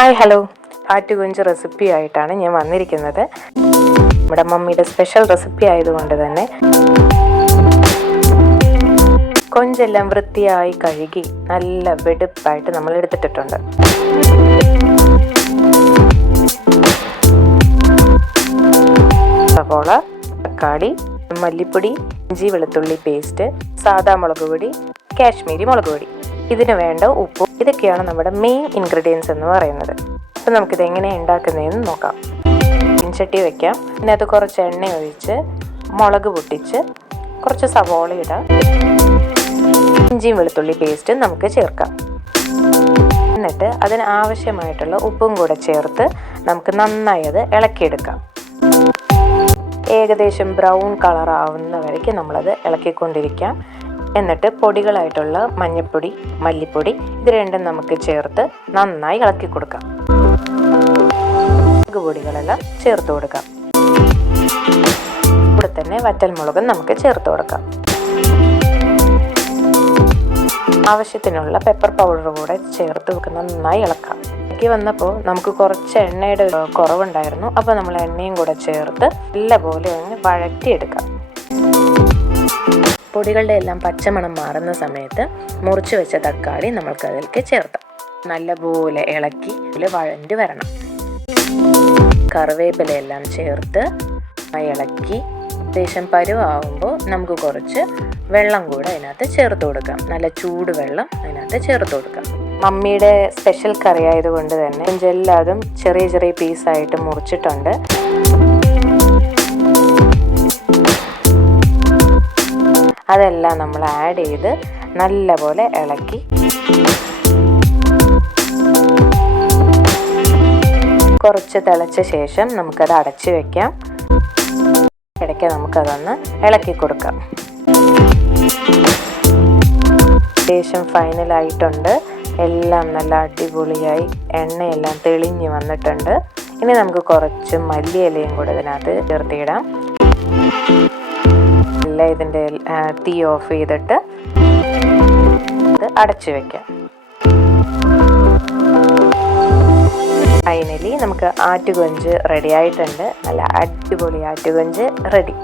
Hi hello, ആറ്റുകൊഞ്ച് recipe ആയിട്ടാണ് ഞാൻ വന്നിരിക്കുന്നത്. നമ്മുടെ മമ്മിയുടെ സ്പെഷ്യൽ റെസിപ്പി ആയതുകൊണ്ട് തന്നെ കൊഞ്ചെല്ലാം വൃത്തിയായി കഴുകി നല്ല വെടുപ്പായിട്ട് നമ്മൾ എടുത്തിട്ടുണ്ട്. സവോള, തക്കാളി, മല്ലിപ്പൊടി, ഇഞ്ചി വെളുത്തുള്ളി പേസ്റ്റ്, സാദാ മുളക് പൊടി, കാശ്മീരി മുളക് പൊടി, ഇതിന് വേണ്ട ഉപ്പും, ഇതൊക്കെയാണ് നമ്മുടെ മെയിൻ ഇൻഗ്രീഡിയൻസ് എന്ന് പറയുന്നത്. അപ്പം നമുക്കിത് എങ്ങനെയാണ് ഉണ്ടാക്കുന്നതെന്ന് നോക്കാം. ചട്ടി വയ്ക്കാം. ഇതിനകത്ത് കുറച്ച് എണ്ണ ഒഴിച്ച് മുളക് പൊട്ടിച്ച് കുറച്ച് സവോള ഇടാം. ഇഞ്ചിയും വെളുത്തുള്ളി പേസ്റ്റ് നമുക്ക് ചേർക്കാം. എന്നിട്ട് അതിന് ആവശ്യമായിട്ടുള്ള ഉപ്പും കൂടെ ചേർത്ത് നമുക്ക് നന്നായി അത് ഇളക്കിയെടുക്കാം. ഏകദേശം ബ്രൗൺ കളർ ആവുന്ന വരയ്ക്ക് നമ്മളത് ഇളക്കിക്കൊണ്ടിരിക്കാം. എന്നിട്ട് പൊടികളായിട്ടുള്ള മഞ്ഞൾപ്പൊടി, മല്ലിപ്പൊടി, ഇത് രണ്ടും നമുക്ക് ചേർത്ത് നന്നായി ഇളക്കി കൊടുക്കാം. മുളക് പൊടികളെല്ലാം ചേർത്ത് കൊടുക്കാം. ഇവിടെ തന്നെ വറ്റൽമുളകും നമുക്ക് ചേർത്ത് കൊടുക്കാം. ആവശ്യത്തിനുള്ള പെപ്പർ പൗഡർ കൂടെ ചേർത്ത് നന്നായി ഇളക്കാം. ഇളക്കി വന്നപ്പോൾ നമുക്ക് കുറച്ച് എണ്ണയുടെ കുറവുണ്ടായിരുന്നു. അപ്പോൾ നമ്മൾ എണ്ണയും കൂടെ ചേർത്ത് നല്ലപോലെ ഒന്ന് വഴറ്റിയെടുക്കാം. പൊടികളുടെ എല്ലാം പച്ചമണം മാറുന്ന സമയത്ത് മുറിച്ച് വെച്ച തക്കാളി നമ്മൾക്ക് അതിലേക്ക് ചേർത്താം. നല്ലപോലെ ഇളക്കി വഴണ്ടി വരണം. കറിവേപ്പിലയെല്ലാം ചേർത്ത് ഇളക്കി ഏകദേശം പരുവാകുമ്പോൾ നമുക്ക് കുറച്ച് വെള്ളം കൂടെ അതിനകത്ത് ചേർത്ത് കൊടുക്കാം. നല്ല ചൂട് വെള്ളം അതിനകത്ത് ചേർത്ത് കൊടുക്കാം. മമ്മിയുടെ സ്പെഷ്യൽ കറി ആയതുകൊണ്ട് തന്നെ എല്ലാതും ചെറിയ ചെറിയ പീസായിട്ട് മുറിച്ചിട്ടുണ്ട്. അതെല്ലാം നമ്മൾ ആഡ് ചെയ്ത് നല്ലപോലെ ഇളക്കി കുറച്ച് തിളച്ച ശേഷം നമുക്കത് അടച്ചു വെക്കാം. ഇടയ്ക്ക് നമുക്കതൊന്ന് ഇളക്കി കൊടുക്കാം. ഏകദേശം ഫൈനലായിട്ടുണ്ട്. എല്ലാം നല്ല അടിപൊളിയായി എണ്ണയെല്ലാം തെളിഞ്ഞ് വന്നിട്ടുണ്ട്. ഇനി നമുക്ക് കുറച്ച് മല്ലിയിലയും കൂടെ ഇതിനകത്ത് ചേർത്തിടാം. ഇതിൻ്റെ തീ ഓഫ് ചെയ്തിട്ട് ഇത് അടച്ചു വെക്കാം. ഫൈനലി നമുക്ക് ആറ്റുകൊഞ്ച് റെഡി ആയിട്ടുണ്ട്. നല്ല അടിപൊളി ആറ്റുകൊഞ്ച് റെഡി.